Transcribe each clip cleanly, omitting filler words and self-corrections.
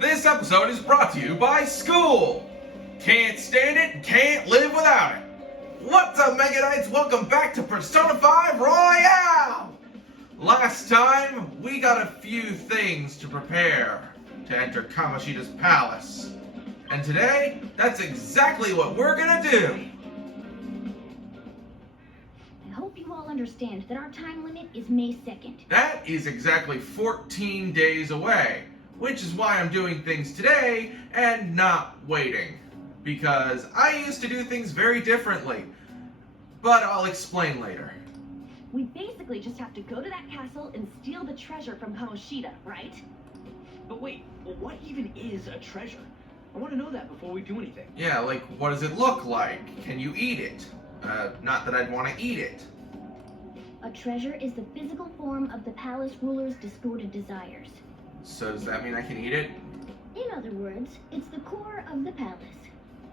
This episode is brought to you by school. Can't stand it, can't live without it. What's up, Mega Knights? Welcome back to Persona 5 Royale! Last time, we got a few things to prepare to enter Kamoshida's palace. And today, that's exactly what we're gonna do. I hope you all understand that our time limit is May 2nd. That is exactly 14 days away, which is why I'm doing things today and not waiting. Because I used to do things very differently. But I'll explain later. We basically just have to go to that castle and steal the treasure from Kamoshida, right? But wait, what even is a treasure? I want to know that before we do anything. Yeah, like, what does it look like? Can you eat it? Not that I'd want to eat it. A treasure is the physical form of the palace ruler's distorted desires. So does that mean I can eat it? In other words, it's the core of the palace.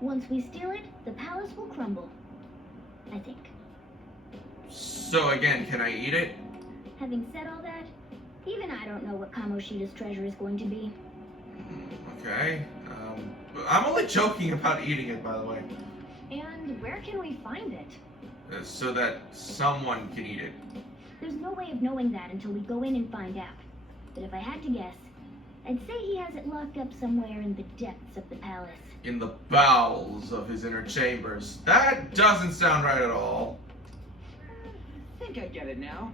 Once we steal it, the palace will crumble. I think. So again, can I eat it? Having said all that, even I don't know what Kamoshida's treasure is going to be. Okay. I'm only joking about eating it, by the way. And where can we find it? So that someone can eat it. There's no way of knowing that until we go in and find out. But if I had to guess, I'd say he has it locked up somewhere in the depths of the palace. In the bowels of his inner chambers. That doesn't sound right at all. I think I get it now.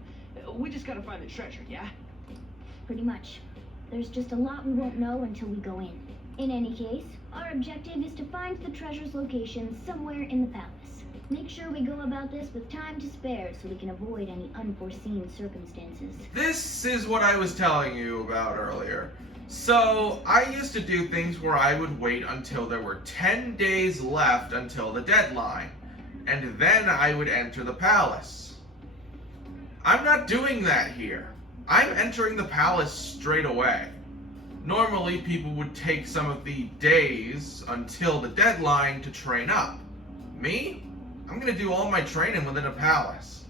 We just gotta find the treasure, yeah? Pretty much. There's just a lot we won't know until we go in. In any case, our objective is to find the treasure's location somewhere in the palace. Make sure we go about this with time to spare so we can avoid any unforeseen circumstances. This is what I was telling you about earlier. So, I used to do things where I would wait until there were 10 days left until the deadline, and then I would enter the palace. I'm not doing that here. I'm entering the palace straight away. Normally, people would take some of the days until the deadline to train up. Me? I'm gonna do all my training within a palace.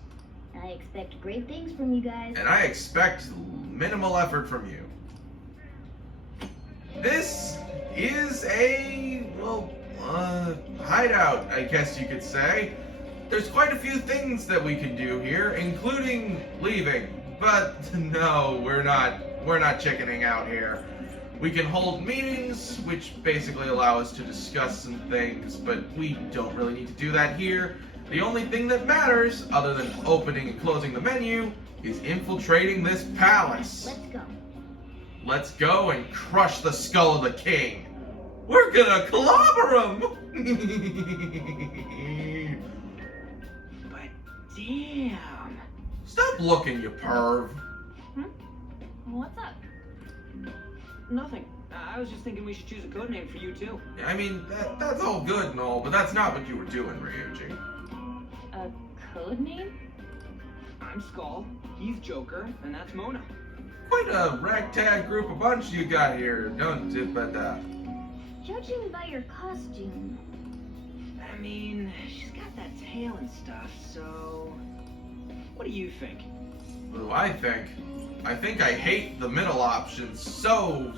I expect great things from you guys. And I expect minimal effort from you. This is a, hideout, I guess you could say. There's quite a few things that we can do here, including leaving. But no, we're not chickening out here. We can hold meetings, which basically allow us to discuss some things, but we don't really need to do that here. The only thing that matters, other than opening and closing the menu, is infiltrating this palace. Let's go. Let's go and crush the skull of the king. We're gonna clobber him! But damn. Stop looking, you perv. What's up? Nothing. I was just thinking we should choose a code name for you too. I mean, that's all good and all, but that's not what you were doing, Ryuji. A code name? I'm Skull, he's Joker, and that's Mona. Quite a ragtag group of bunch you got here, don't it? But, Judging by your costume. I mean, she's got that tail and stuff, so... What do you think? what do I think? I think I hate the middle option so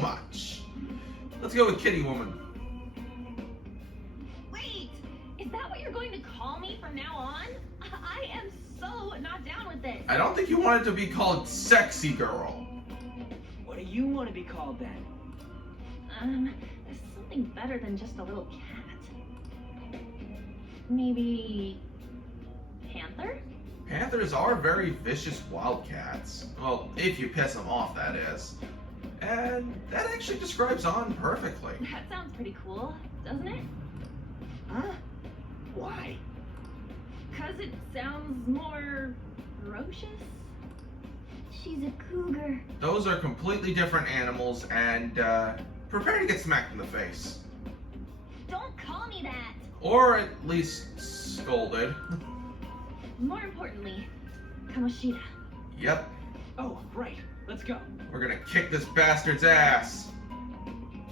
much. Let's go with Kitty Woman. Wait! Is that what you're going to call me from now on? I am so not down with this. I don't think you want it to be called Sexy Girl. What do you want to be called then? There's something better than just a little cat. Maybe... Panther? Panthers are very vicious wildcats. Well, if you piss them off, that is. And that actually describes On perfectly. That sounds pretty cool, doesn't it? Huh? Why? 'Cause it sounds more ferocious? She's a cougar. Those are completely different animals, and prepare to get smacked in the face. Don't call me that! Or at least scolded. More importantly, Kamoshida. Yep, Oh, right. Let's go. we're gonna kick this bastard's ass.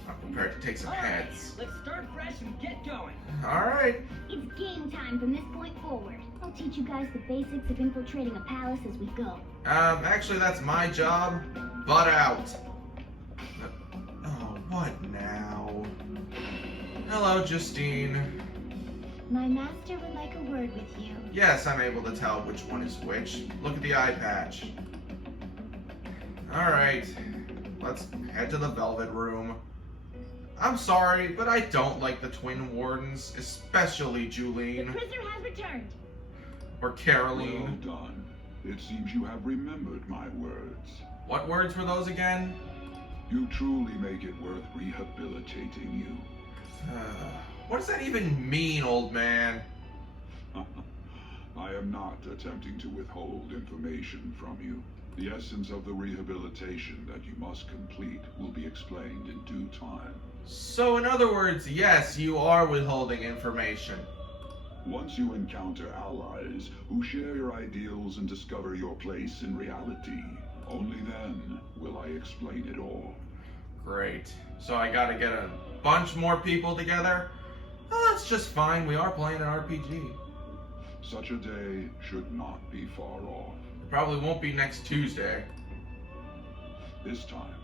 I'm prepared to take some All right, heads. let's start fresh and get going. Alright. It's game time from this point forward. I'll teach you guys the basics of infiltrating a palace as we go. Actually, that's my job. Butt out. Hello, Justine. My master would like a word with you. Yes, I'm able to tell which one is which. Look at the eye patch. Alright, let's head to the Velvet Room. I'm sorry, but I don't like the Twin Wardens, especially The Julene prisoner has returned. or Caroline. Well done. It seems you have remembered my words. What words were those again? You truly make it worth rehabilitating you. What does that even mean, old man? I am not attempting to withhold information from you. The essence of the rehabilitation that you must complete will be explained in due time. So, in other words, yes, you are withholding information. Once you encounter allies who share your ideals and discover your place in reality, only then will I explain it all. Great. So I gotta get a bunch more people together? Oh, that's just fine. We are playing an RPG. Such a day should not be far off. It probably won't be next Tuesday. This time,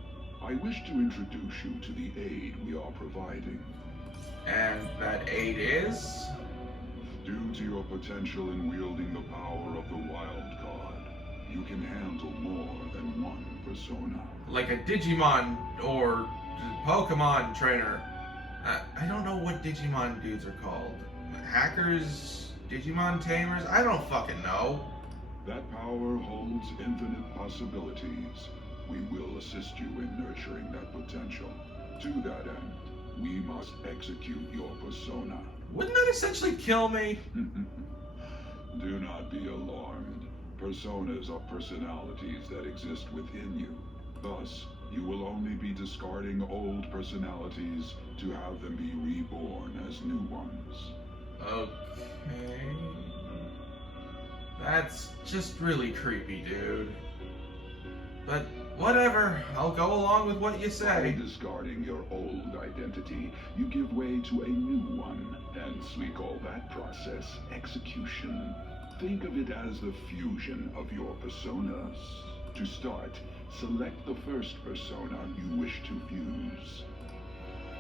I wish to introduce you to the aid we are providing. And that aid is? Due to your potential in wielding the power of the wild card, you can handle more than one persona. Like a Digimon or Pokemon trainer. I don't know what Digimon dudes are called. Hackers? Digimon tamers? I don't fucking know. That power holds infinite possibilities. We will assist you in nurturing that potential. To that end, we must execute your persona. Wouldn't that essentially kill me? Do not be alarmed. Personas are personalities that exist within you. Thus, you will only be discarding old personalities to have them be reborn as new ones. Okay. That's just really creepy, dude. But whatever, I'll go along with what you By say. discarding your old identity, you give way to a new one. Hence, we call that process execution. Think of it as the fusion of your personas. To start, select the first persona you wish to fuse.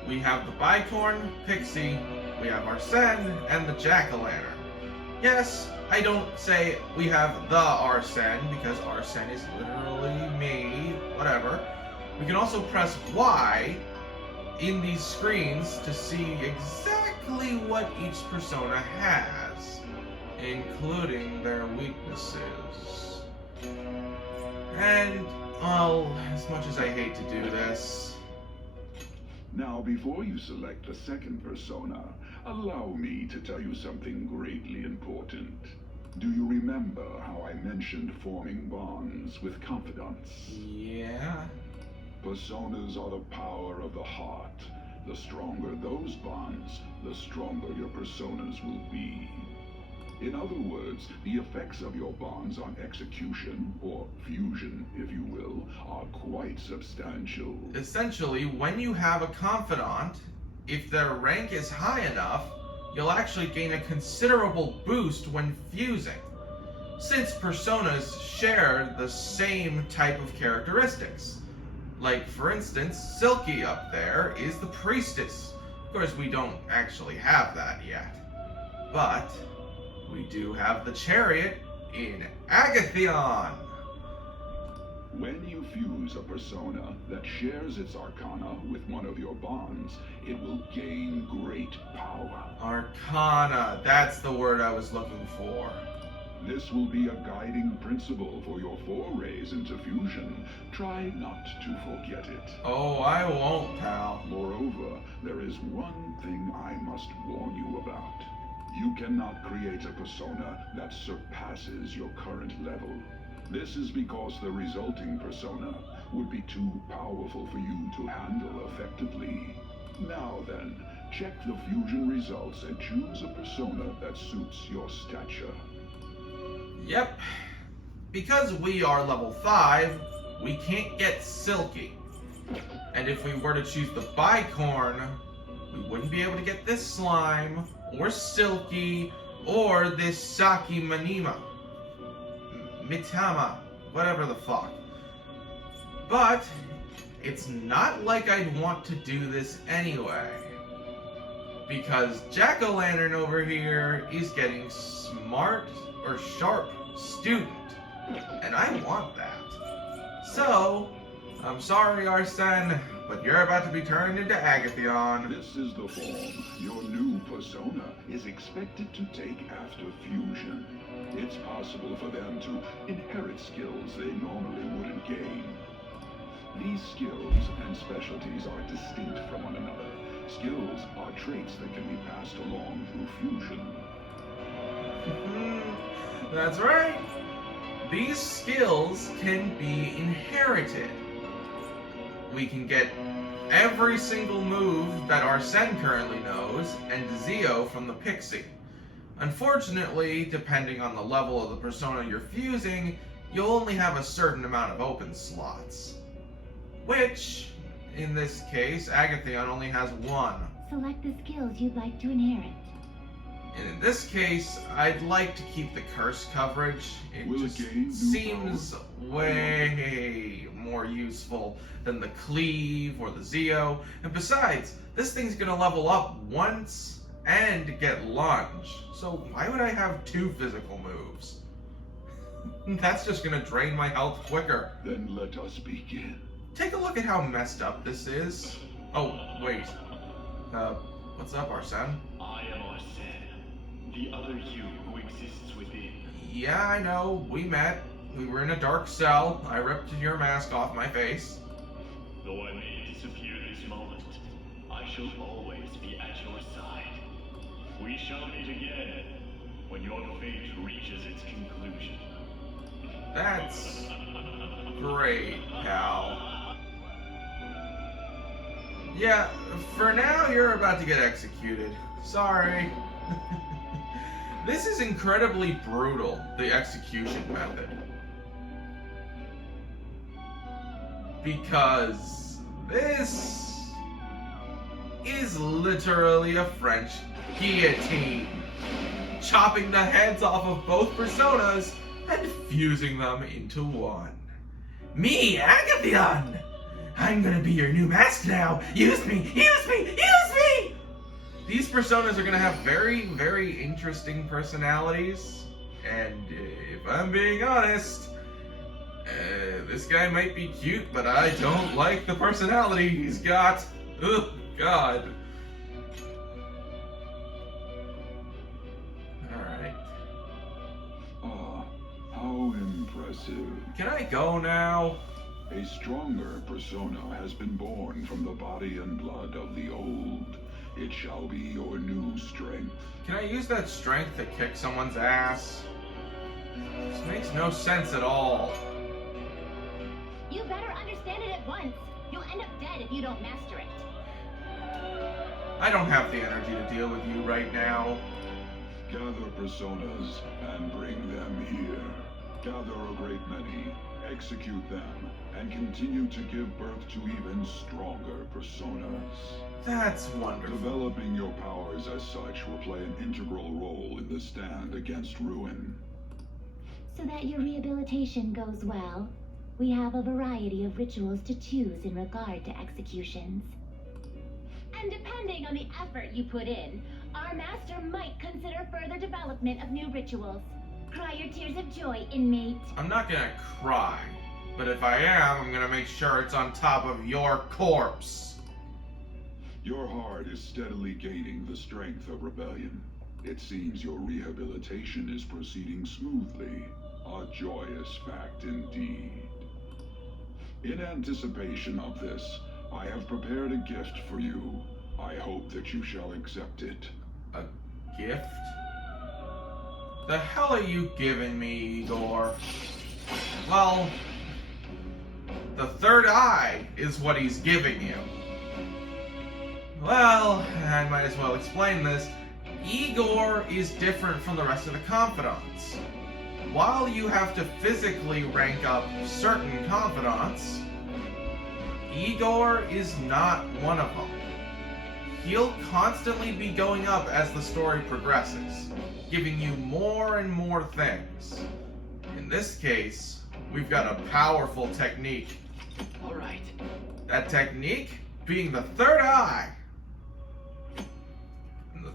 We have the Bicorn, Pixie, we have Arsene, and the Jack-o'-lantern. Yes, I don't say we have the Arsene, because Arsene is literally me, whatever. We can also press Y in these screens to see exactly what each persona has, including their weaknesses. And, well, as much as I hate to do this, Now, before you select the second persona, allow me to tell you something greatly important. Do you remember how I mentioned forming bonds with confidants? yeah. Personas are the power of the heart. The stronger those bonds, the stronger your personas will be. In other words, the effects of your bonds on execution, or fusion, if you will, are quite substantial. Essentially, when you have a confidant, if their rank is high enough, you'll actually gain a considerable boost when fusing, since personas share the same type of characteristics. Like, for instance, Silky up there is the priestess. Of course, we don't actually have that yet. But we do have the chariot in Agathion. When you fuse a persona that shares its arcana with one of your bonds, it will gain great power. Arcana, that's the word I was looking for. This will be a guiding principle for your forays into fusion. Try not to forget it. Oh, I won't, pal. Moreover, there is one thing I must warn you about. You cannot create a persona that surpasses your current level. This is because the resulting persona would be too powerful for you to handle effectively. Now then, check the fusion results and choose a persona that suits your stature. Yep. Because we are level 5, we can't get Silky. And if we were to choose the Bicorn, we wouldn't be able to get this slime, or Silky, or this Saki Manima. Mitama, whatever the fuck. But it's not like I'd want to do this anyway. Because Jack-o'-lantern over here is getting smart or sharp student. And I want that. So, I'm sorry, Arsene, but you're about to be turned into Agathion. This is the form your new persona is expected to take after fusion. It's possible for them to inherit skills they normally wouldn't gain. These skills and specialties are distinct from one another. Skills are traits that can be passed along through fusion. That's right. These skills can be inherited. We can get every single move that Arsene currently knows and Zio from the Pixie. Unfortunately, depending on the level of the persona you're fusing, you'll only have a certain amount of open slots. Which, in this case, Agathion only has one. Select the skills you'd like to inherit. And in this case, I'd like to keep the curse coverage. It Will just it gain new seems power? way more useful than the cleave or the Zio. And besides, this thing's gonna level up once and get lunge. So why would I have two physical moves? That's just gonna drain my health quicker. Then let us begin. Take a look at how messed up this is. Oh, wait. What's up, Arsene? I am Arsene, the other you who exists within. Yeah, I know. We met. We were in a dark cell. I ripped your mask off my face. Though I may disappear this moment, I shall always be at your side. We shall meet again when your fate reaches its conclusion. That's great, pal. Yeah, for now you're about to get executed. Sorry. This is incredibly brutal, the execution method. Because this is literally a French guillotine. Chopping the heads off of both personas and fusing them into one. Me, Agathion! I'm gonna be your new mask now! Use me! Use me! Use me! These personas are gonna have very, very interesting personalities. And if I'm being honest, this guy might be cute, but I don't like the personality he's got. Ugh, God. Alright. Ah, how impressive. Can I go now? A stronger persona has been born from the body and blood of the old. It shall be your new strength. Can I use that strength to kick someone's ass? This makes no sense at all. You better understand it at once. You'll end up dead if you don't master it. I don't have the energy to deal with you right now. Gather personas and bring them here. Gather a great many, execute them, and continue to give birth to even stronger personas. That's wonderful. Developing your powers as such will play an integral role in the stand against ruin. So that your rehabilitation goes well, we have a variety of rituals to choose in regard to executions. And depending on the effort you put in, our master might consider further development of new rituals. Cry your tears of joy, inmate. I'm not gonna cry, but if I am, I'm gonna make sure it's on top of your corpse. Your heart is steadily gaining the strength of rebellion. It seems your rehabilitation is proceeding smoothly. A joyous fact indeed. In anticipation of this, I have prepared a gift for you. I hope that you shall accept it. A gift? The hell are you giving me, Igor? Well, the third eye is what he's giving you. Well, I might as well explain this. Igor is different from the rest of the confidants. While you have to physically rank up certain confidants, Igor is not one of them. He'll constantly be going up as the story progresses, giving you more and more things. In this case, we've got a powerful technique. All right. That technique being the third eye.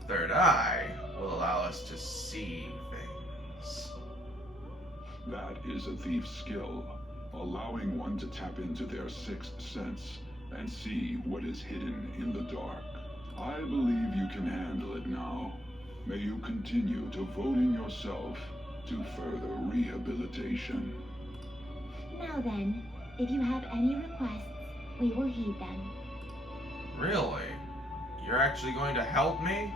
third eye will allow us to see things. That is a thief's skill, allowing one to tap into their sixth sense and see what is hidden in the dark. I believe you can handle it now. May you continue devoting yourself to further rehabilitation. Now then, if you have any requests, we will heed them. Really? You're actually going to help me?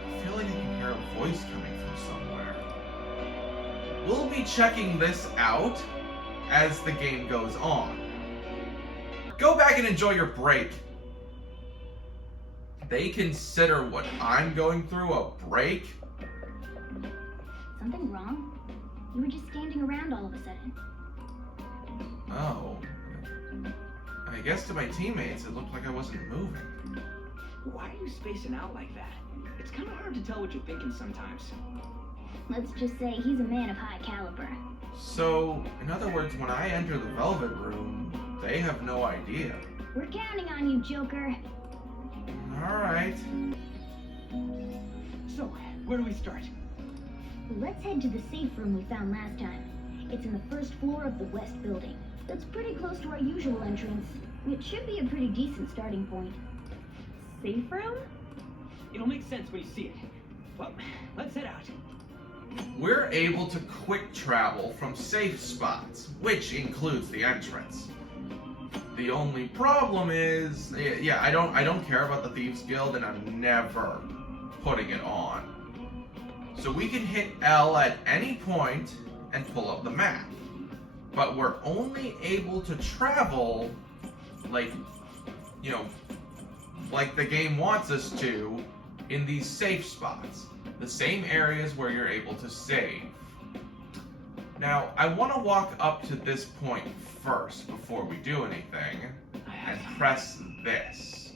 I feel like I can hear a voice coming from somewhere. We'll be checking this out as the game goes on. Go back and enjoy your break. They consider what I'm going through a break? Something wrong? You were just standing around all of a sudden. Oh. I guess to my teammates it looked like I wasn't moving. Why are you spacing out like that? It's kind of hard to tell what you're thinking sometimes. Let's just say he's a man of high caliber. So, in other words, when I enter the Velvet Room, they have no idea. We're counting on you, Joker. Alright. So, where do we start? Let's head to the safe room we found last time. It's in the first floor of the west building. That's pretty close to our usual entrance. It should be a pretty decent starting point. Safe room? It'll make sense when you see it. Well, let's head out. We're able to quick travel from safe spots, which includes the entrance. The only problem is, yeah, I don't care about the Thieves Guild, and I'm never putting it on. So we can hit L at any point and pull up the map. But we're only able to travel, like, you know, like the game wants us to, in these safe spots. The same areas where you're able to save. Now, I want to walk up to this point first before we do anything, and press this.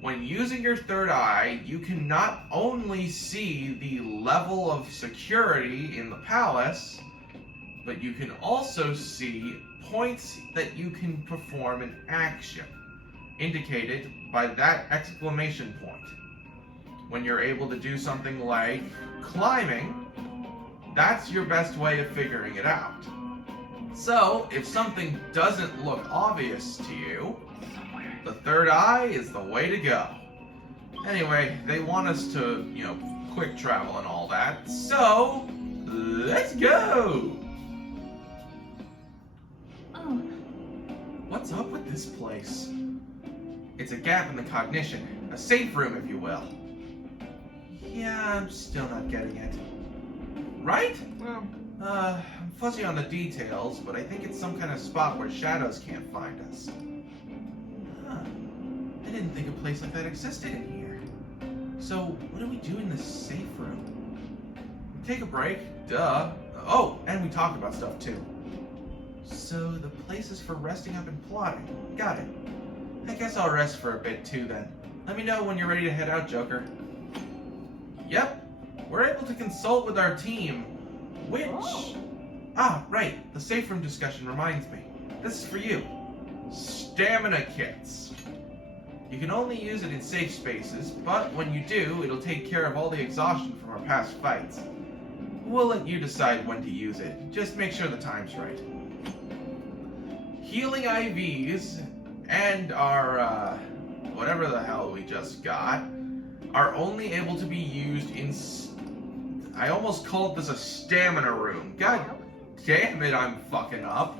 When using your third eye, you can not only see the level of security in the palace, but you can also see points that you can perform an action, indicated by that exclamation point. When you're able to do something like climbing, that's your best way of figuring it out. So, if something doesn't look obvious to you, the third eye is the way to go. Anyway, they want us to, you know, quick travel and all that, so let's go! Oh, What's up with this place? It's a gap in the cognition, a safe room if you will. Yeah, I'm still not getting it. Right? Well, I'm fuzzy on the details, but I think it's some kind of spot where shadows can't find us. Huh. I didn't think a place like that existed in here. So, what do we do in this safe room? Take a break, duh. Oh, and we talk about stuff too. So, the place is for resting up and plotting. Got it. I guess I'll rest for a bit too then. Let me know when you're ready to head out, Joker. Yep, we're able to consult with our team, which... Oh. Ah, right, the safe room discussion reminds me. This is for you. Stamina kits. You can only use it in safe spaces, but when you do, it'll take care of all the exhaustion from our past fights. We'll let you decide when to use it. Just make sure the time's right. Healing IVs and our, whatever the hell we just got, are only able to be used in... I almost called this a stamina room. God damn it, I'm fucking up.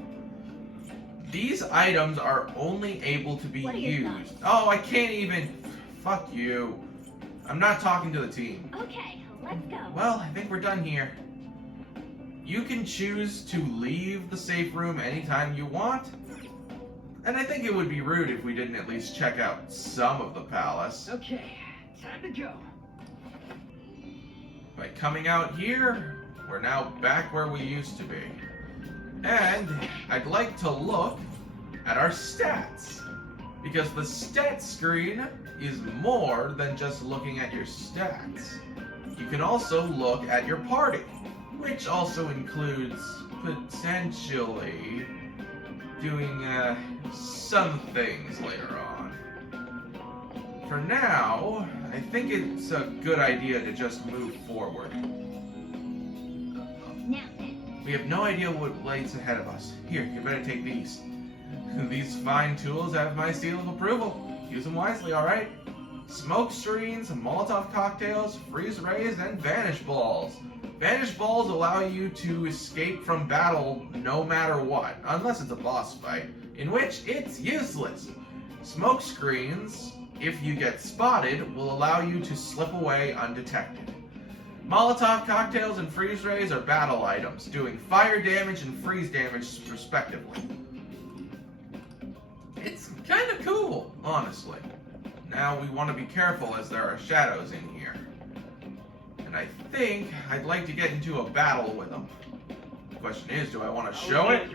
These items are only able to be What are your used. thoughts? Oh, I can't even... Fuck you. I'm not talking to the team. okay, let's go. Well, I think we're done here. you can choose to leave the safe room anytime you want. And I think it would be rude if we didn't at least check out some of the palace. Okay, time to go. By coming out here, we're now back where we used to be. And I'd like to look at our stats, because the stats screen is more than just looking at your stats. You can also look at your party, which also includes potentially doing some things later on. For now, I think it's a good idea to just move forward. Now then. We have no idea what lays ahead of us. Here, you better take these. These fine tools have my seal of approval. Use them wisely, alright? Smoke screens, Molotov cocktails, freeze rays, and vanish balls. Vanish balls allow you to escape from battle no matter what, unless it's a boss fight, in which it's useless. Smoke screens, if you get spotted, will allow you to slip away undetected. Molotov cocktails and freeze rays are battle items, doing fire damage and freeze damage respectively. It's kind of cool, honestly. Now we want to be careful as there are shadows in here. And I think I'd like to get into a battle with them. The question is, do I want to show it?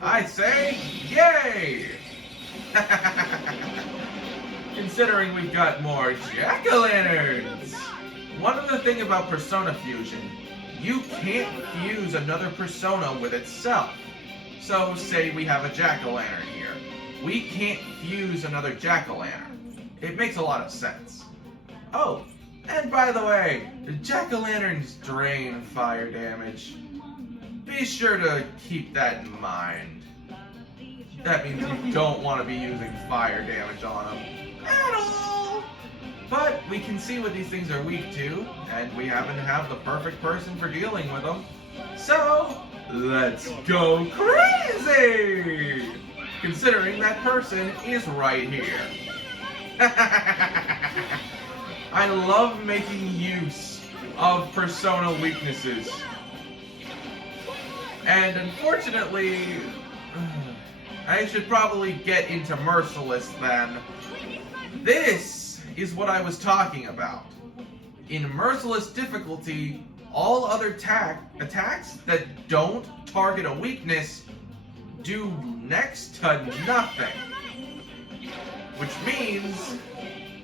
I say, yay! Considering we've got more jack-o'-lanterns. One other thing about Persona Fusion, you can't fuse another persona with itself. So say we have a jack-o'-lantern here. We can't fuse another jack-o'-lantern. It makes a lot of sense. Oh, and by the way, the jack-o'-lanterns drain fire damage. Be sure to keep that in mind. That means you don't want to be using fire damage on them at all. But we can see what these things are weak to, and we happen to have the perfect person for dealing with them. So, let's go crazy! Considering that person is right here. I love making use of persona weaknesses. And unfortunately, I should probably get into Merciless then. This is what I was talking about. In Merciless difficulty, all other attacks that don't target a weakness do next to nothing. Which means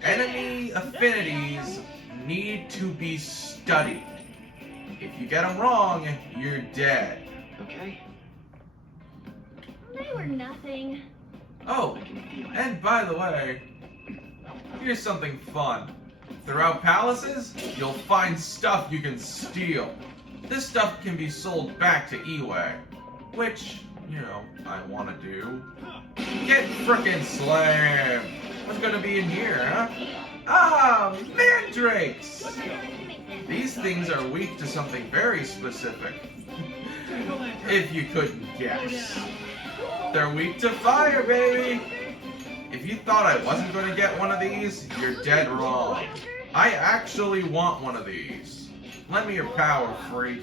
enemy affinities need to be studied. If you get them wrong, you're dead. Okay. They were nothing. Oh, and by the way, here's something fun. Throughout palaces, you'll find stuff you can steal. This stuff can be sold back to Iwe, which, you know, I want to do. Get frickin' slammed! What's gonna be in here, huh? Ah, mandrakes! These things are weak to something very specific. If you couldn't guess. They're weak to fire, baby! If you thought I wasn't going to get one of these, you're dead wrong. I actually want one of these. Lend me your power, freak.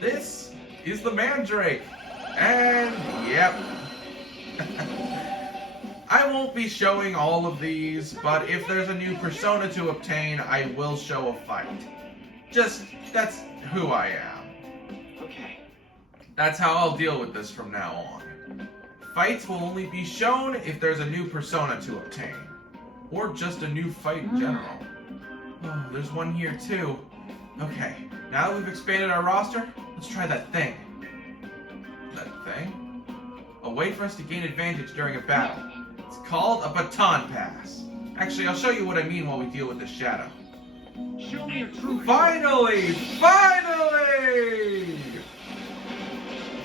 This is the Mandrake. And, yep. I won't be showing all of these, but if there's a new persona to obtain, I will show a fight. Just, that's who I am. Okay. That's how I'll deal with this from now on. Fights will only be shown if there's a new persona to obtain. Or just a new fight in general. Oh, there's one here too. Okay, now that we've expanded our roster, let's try that thing. That thing? A way for us to gain advantage during a battle. It's called a baton pass. Actually, I'll show you what I mean while we deal with this shadow. Show me your true Finally! Finally!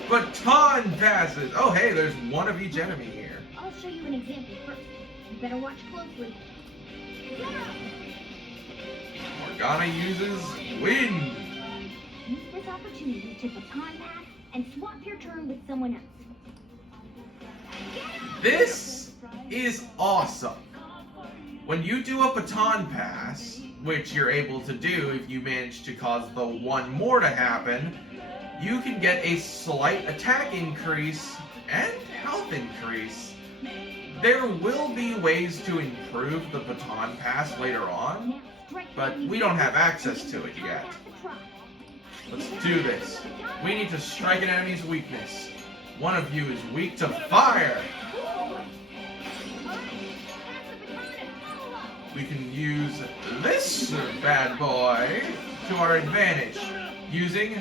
Baton passes! Oh hey, there's one of each enemy here. I'll show you an example first. You better watch closely. Morgana uses wind. Use this opportunity to baton pass and swap your turn with someone else. This is awesome. When you do a baton pass, which you're able to do if you manage to cause the one more to happen, you can get a slight attack increase and health increase. There will be ways to improve the baton pass later on, but we don't have access to it yet. Let's do this. We need to strike an enemy's weakness. One of you is weak to fire. We can use this bad boy to our advantage, using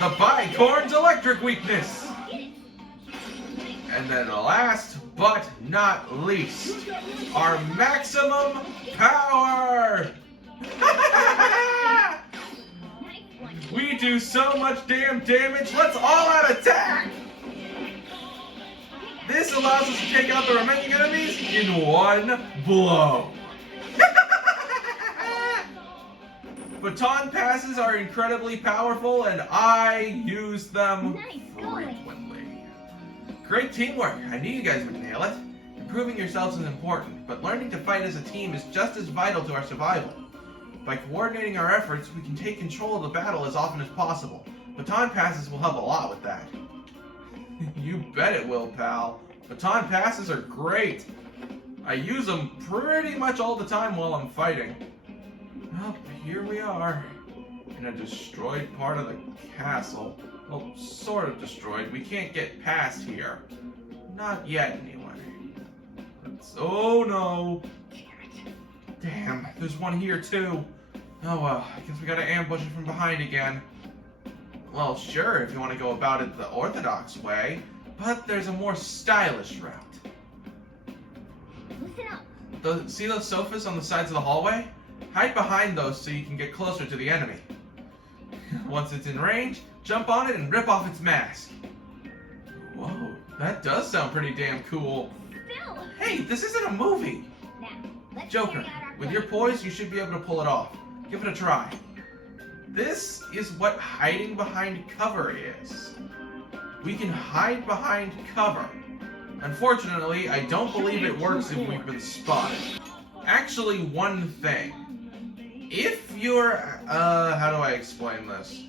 the Bicorn's electric weakness. And then last but not least, our maximum power! We do so much damn damage, let's all out attack! This allows us to take out the remaining enemies in one blow. Baton passes are incredibly powerful, and I use them frequently. Great teamwork. I knew you guys would nail it. Improving yourselves is important, but learning to fight as a team is just as vital to our survival. By coordinating our efforts, we can take control of the battle as often as possible. Baton passes will help a lot with that. You bet it will, pal. Baton passes are great. I use them pretty much all the time while I'm fighting. Well, here we are, in a destroyed part of the castle. Well, sort of destroyed. We can't get past here. Not yet, anyway. Oh no! Damn, there's one here too. Oh well, I guess we gotta ambush it from behind again. Well, sure, if you want to go about it the orthodox way, but there's a more stylish route. Listen up. See those sofas on the sides of the hallway? Hide behind those so you can get closer to the enemy. Once it's in range, jump on it and rip off its mask. Whoa, that does sound pretty damn cool. Still. Hey, this isn't a movie. Now, let's Joker, carry out our with plan. your poise, you should be able to pull it off. Give it a try. This is what hiding behind cover is. We can hide behind cover. Unfortunately, I don't believe it works if we've been spotted. Actually, one thing. If you're, how do I explain this?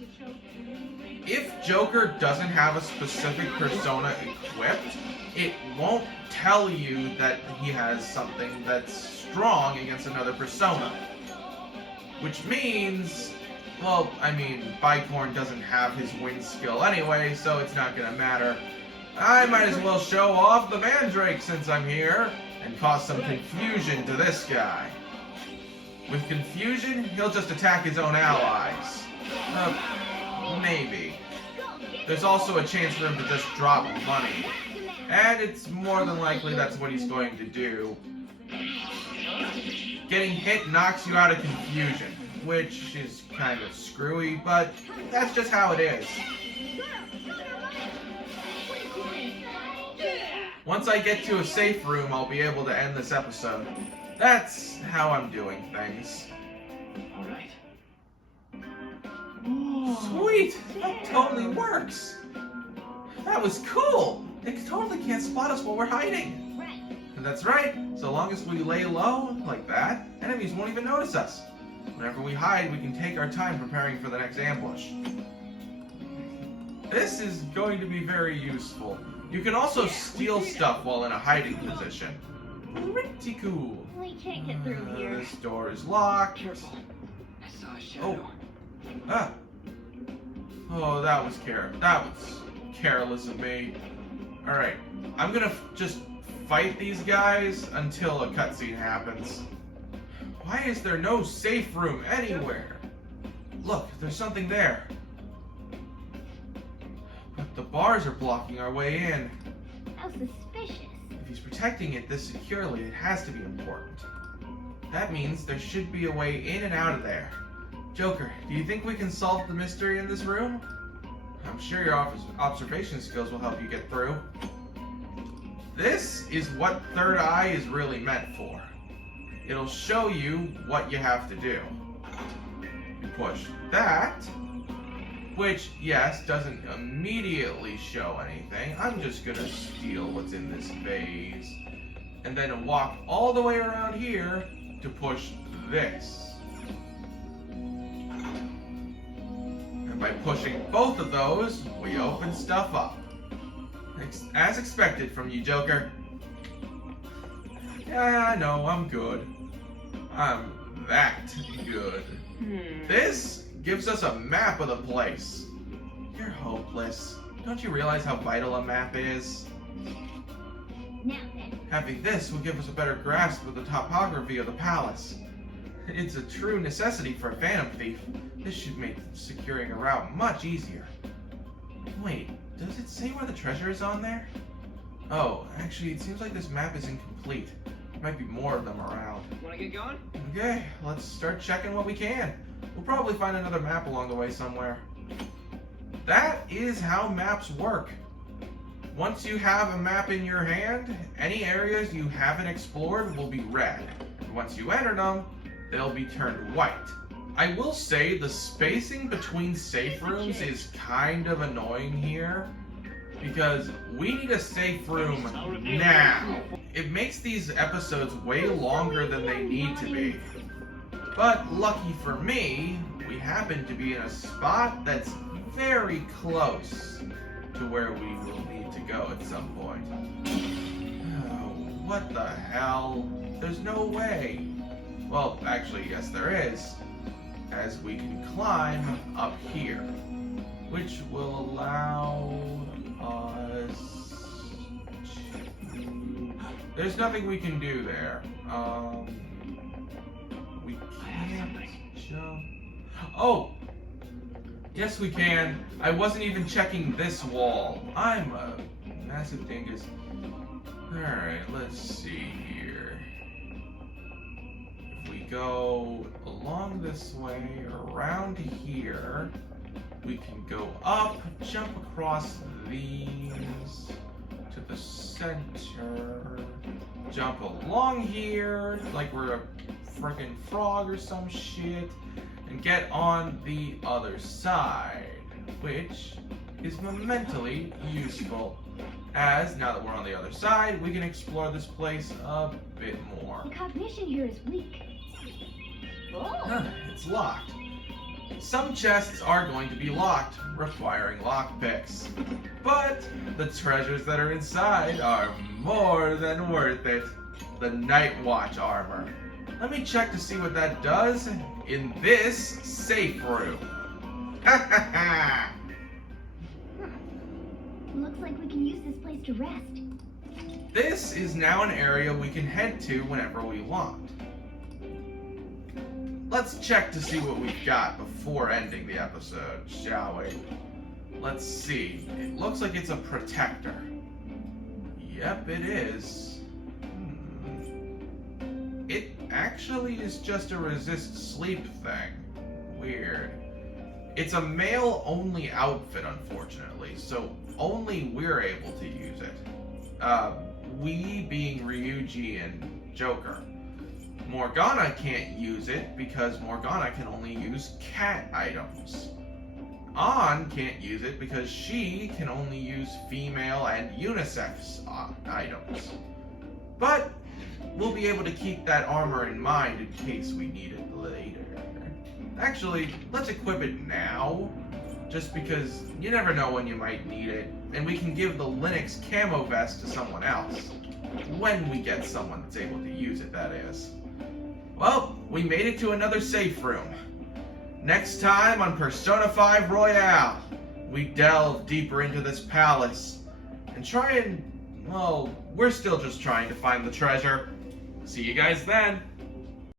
If Joker doesn't have a specific persona equipped, it won't tell you that he has something that's strong against another persona. Which means, well, I mean, Bicorn doesn't have his wind skill anyway, so it's not gonna matter. I might as well show off the Mandrake since I'm here, and cause some confusion to this guy. With confusion, he'll just attack his own allies. Maybe. There's also a chance for him to just drop money. And it's more than likely that's what he's going to do. Getting hit knocks you out of confusion, which is kind of screwy, but that's just how it is. Once I get to a safe room, I'll be able to end this episode. That's how I'm doing things. All right. Sweet! That totally works! That was cool! They totally can't spot us while we're hiding. Right. And that's right. So long as we lay low, like that, enemies won't even notice us. Whenever we hide, we can take our time preparing for the next ambush. This is going to be very useful. You can also steal stuff while in a hiding position. Pretty cool. We can't get through here. This door is locked. Careful. I saw a shadow. Ah. Oh, that was careless of me. Alright, I'm gonna just fight these guys until a cutscene happens. Why is there no safe room anywhere? Look, there's something there. But the bars are blocking our way in. How suspicious. If he's protecting it this securely, it has to be important. That means there should be a way in and out of there. Joker, do you think we can solve the mystery in this room? I'm sure your observation skills will help you get through. This is what Third Eye is really meant for. It'll show you what you have to do. You push that, which, yes, doesn't immediately show anything. I'm just gonna steal what's in this vase, and then walk all the way around here to push this. By pushing both of those, we open stuff up. As expected from you, Joker. Yeah, I know, I'm good. I'm that good. This gives us a map of the place. You're hopeless. Don't you realize how vital a map is? Now then. Having this will give us a better grasp of the topography of the palace. It's a true necessity for a Phantom Thief. This should make securing a route much easier. Wait, does it say where the treasure is on there? Oh, actually, it seems like this map is incomplete. There might be more of them around. Wanna get going? Okay, let's start checking what we can. We'll probably find another map along the way somewhere. That is how maps work. Once you have a map in your hand, any areas you haven't explored will be red. And once you enter them, they'll be turned white. I will say the spacing between safe rooms is kind of annoying here, because we need a safe room now. It makes these episodes way longer than they need to be. But lucky for me, we happen to be in a spot that's very close to where we will need to go at some point. Oh, what the hell? There's no way. Well, actually, yes there is, as we can climb up here, which will allow us to... There's nothing we can do there. We can't jump... Oh! Yes, we can. I wasn't even checking this wall. I'm a massive dingus. Alright, let's see here. If we go along this way, around here, we can go up, jump across these to the center, jump along here like we're a freaking frog or some shit, and get on the other side, which is momentally useful, as now that we're on the other side, we can explore this place a bit more. The cognition here is weak. Huh, it's locked. Some chests are going to be locked, requiring lockpicks. But the treasures that are inside are more than worth it. The Night Watch armor. Let me check to see what that does in this safe room. Ha ha ha! Looks like we can use this place to rest. This is now an area we can head to whenever we want. Let's check to see what we've got before ending the episode, shall we? Let's see. It looks like it's a protector. Yep, it is. It actually is just a resist sleep thing. Weird. It's a male-only outfit, unfortunately, so only we're able to use it. We being Ryuji and Joker. Morgana can't use it because Morgana can only use cat items. An can't use it because she can only use female and unisex items. But we'll be able to keep that armor in mind in case we need it later. Actually, let's equip it now, just because you never know when you might need it, and we can give the Linux camo vest to someone else. When we get someone that's able to use it, that is. Well, we made it to another safe room. Next time on Persona 5 Royale, we delve deeper into this palace and try and, well, we're still just trying to find the treasure. See you guys then.